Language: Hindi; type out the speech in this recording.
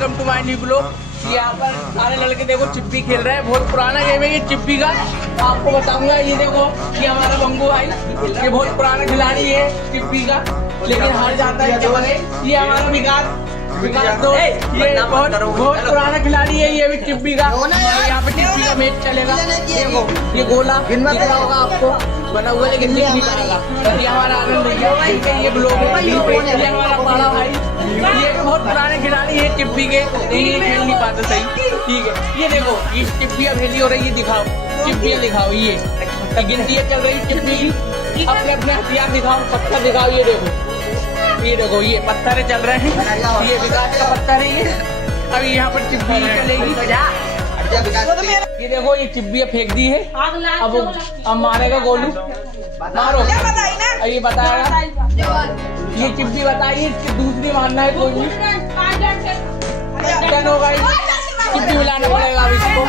Welcome to my new blog. यहाँ पर सारे लड़के देखो चिप्पी खेल रहे हैं, बहुत पुराना गेम है ये चिप्पी का। आपको बताऊंगा, ये देखो ये हमारा बंगू भाई, ये बहुत पुराना खिलाड़ी है चिप्पी का, लेकिन हार जाता है क्या करे। ये हमारा विकास दोस्त, ये बहुत पुराना खिलाड़ी है ये भी चिप्पी का। यहाँ पे चिप्पी का मैच चलेगा। देखो ये गोला दिख रहा होगा आपको बना हुआ, लेकिन दिख नहीं पाएगा। ये हमारा आनंद भैया, ये ब्लॉग है, ये हमारा बड़ा भाई, ये बहुत पुराने खिलाड़ी है चिप्पी के, ये खेल नहीं पाते सही। ठीक है, ये देखो ये चिप्पियाँ भेली हो रही है, दिखाओ चिप्पियाँ दिखाओ, ये गिनतियाँ चल रही चिप्पी की। अपने अपने हथियार दिखाओ, पत्थर दिखाओ। ये देखो ये पत्थर चल रहे हैं, ये विकास का पत्थर है ये। अभी यहाँ पर चिप्पी चलेगी। ये देखो ये चिप्पियाँ फेंक दी है, अब मारेगा गोलू, मारो। ये बताएगा, ये चिप्पी बताइए, दूसरी मारना है कोई नहीं। चिप्पी मिलाना पड़ेगा अब इसको।